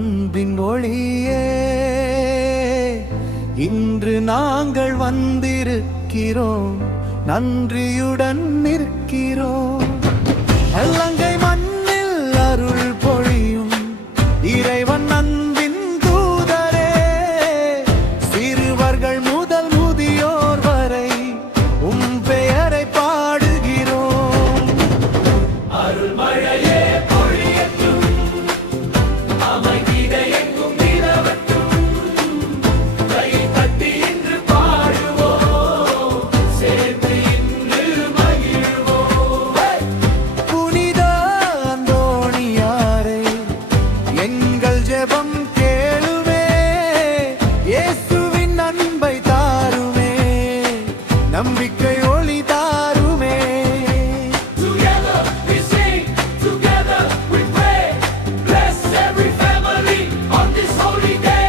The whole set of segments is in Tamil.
அன்பின் ஒளியே இன்று நாங்கள் வந்திருக்கிறோம், நன்றியுடன் நிற்கிறோம். அல்லங்கை மண்ணில் அருள் பொழியும் இறைவன் அன்பின் தூதரே, சிறுவர்கள் முதல் முதியோர் வரை உம் பெயரை பாடுகிறோம். அருள் மழையே பொழியட்டும், அமைதியை எங்கும் நிலவட்டும், கையை தட்டி இன்று பாடுவோம், சேர்ந்து இன்று மகிழ்வோம். புனித அந்தோணியாரே, எங்கள் ஜெபம் கேளுமே, இயேசுவின் அன்பை தாருமே, நம்பிக்கை ஒளி தாருமே. Together we sing, together we pray, bless every family on this holy day.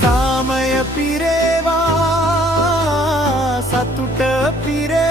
சாமய பிரேவா சத்துட்ட pray